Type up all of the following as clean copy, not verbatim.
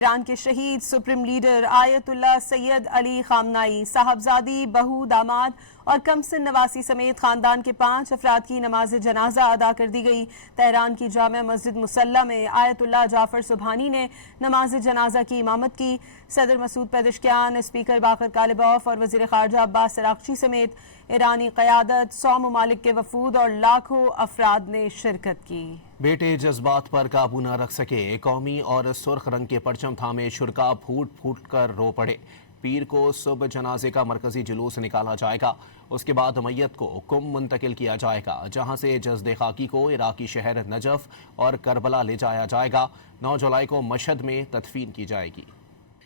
ایران کے شہید supreme leader آیت اللہ سید علی خامنائی صاحبزادی، بہو، داماد اور کمسن نواسی سمیت خاندان کے 5 افراد کی نماز جنازہ ادا کر دی گئی۔ تہران کی جامع مسجد مصلی میں آیت اللہ جعفر سبحانی نے نماز جنازہ کی امامت کی۔ صدر مسعود پزشکیان، اسپیکر باقر کالباف اور وزیر خارجہ عباس عراقچی سمیت ایرانی قیادت، 100 ممالک کے وفود اور لاکھوں افراد نے شرکت کی۔ بیٹے جذبات پر قابو نہ رکھ سکے، قومی اور سرخ رنگ کے پرچم تھامے شرکاء پھوٹ پھوٹ کر رو پڑے۔ پیر کو صبح جنازے کا مرکزی جلوس نکالا جائے گا، اس کے بعد میت کو قم منتقل کیا جائے گا، جہاں سے جسد خاکی کو عراقی شہر نجف اور کربلا لے جایا جائے گا۔ 9 جولائی کو مشہد میں تدفین کی جائے گی۔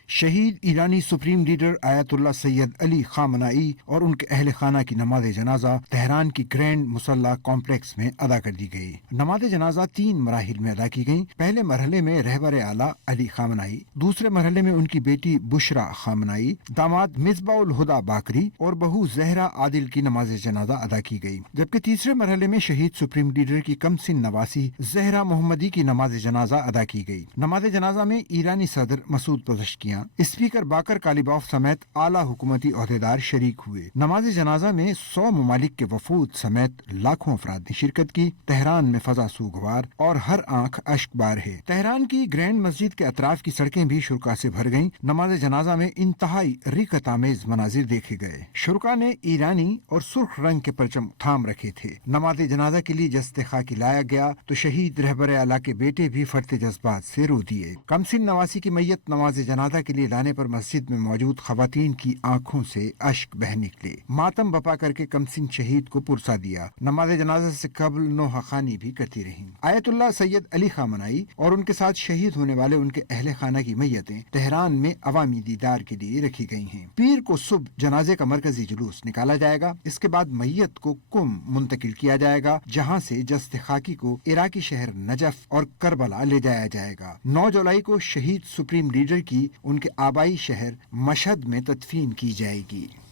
شہید ایرانی سپریم لیڈر آیت اللہ سید علی خامنائی اور ان کے اہل خانہ کی نماز جنازہ تہران کی گرینڈ مصلی کمپلیکس میں ادا کر دی گئی۔ نماز جنازہ 3 مراحل میں ادا کی گئی۔ پہلے مرحلے میں رہبر اعلیٰ علی خامنائی، دوسرے مرحلے میں ان کی بیٹی بشرا خامنائی، داماد مصباح الہدا باکری اور بہو زہرا عادل کی نماز جنازہ ادا کی گئی، جبکہ تیسرے مرحلے میں شہید سپریم لیڈر کی کمسن نواسی زہرا محمدی کی نماز جنازہ ادا کی گئی۔ نماز جنازہ میں ایرانی صدر مسعود پزشکیان، اسپیکر باقر کالباف سمیت اعلیٰ حکومتی عہدیدار شریک ہوئے۔ نماز جنازہ میں 100 ممالک کے وفود سمیت لاکھوں افراد نے شرکت کی۔ تہران میں فضا سوگوار اور ہر آنکھ اشک بار ہے۔ تہران کی گرینڈ مسجد کے اطراف کی سڑکیں بھی شرکاء سے بھر گئیں۔ نماز جنازہ میں انتہائی رقت آمیز مناظر دیکھے گئے۔ شرکاء نے ایرانی اور سرخ رنگ کے پرچم تھام رکھے تھے۔ نماز جنازہ کے لیے جسد خاکی لایا گیا تو شہید رہبر اعلیٰ کے بیٹے بھی فرط جذبات سے رو دیے۔ کمسن نواسی کی میت نماز جنازہ کے لیے لانے پر مسجد میں موجود خواتین کی آنکھوں سے اشک بہہ نکلے۔ ماتم بپا کر کے کمسن شہید کو پرسا دیا۔ نماز جنازہ سے قبل نوحہ خوانی بھی کرتی رہیں۔ آیت اللہ سید علی خامنائی اور ان کے ساتھ شہید ہونے والے ان کے اہل خانہ کی میتیں تہران میں عوامی دیدار کے لیے رکھی گئی ہیں۔ پیر کو صبح جنازے کا مرکزی جلوس نکالا جائے گا، اس کے بعد میت کو قم منتقل کیا جائے گا، جہاں سے جسد خاکی کو عراقی شہر نجف اور کربلا لے جایا جائے گا۔ 9 جولائی کو شہید سپریم لیڈر کی ان کے آبائی شہر مشہد میں تدفین کی جائے گی۔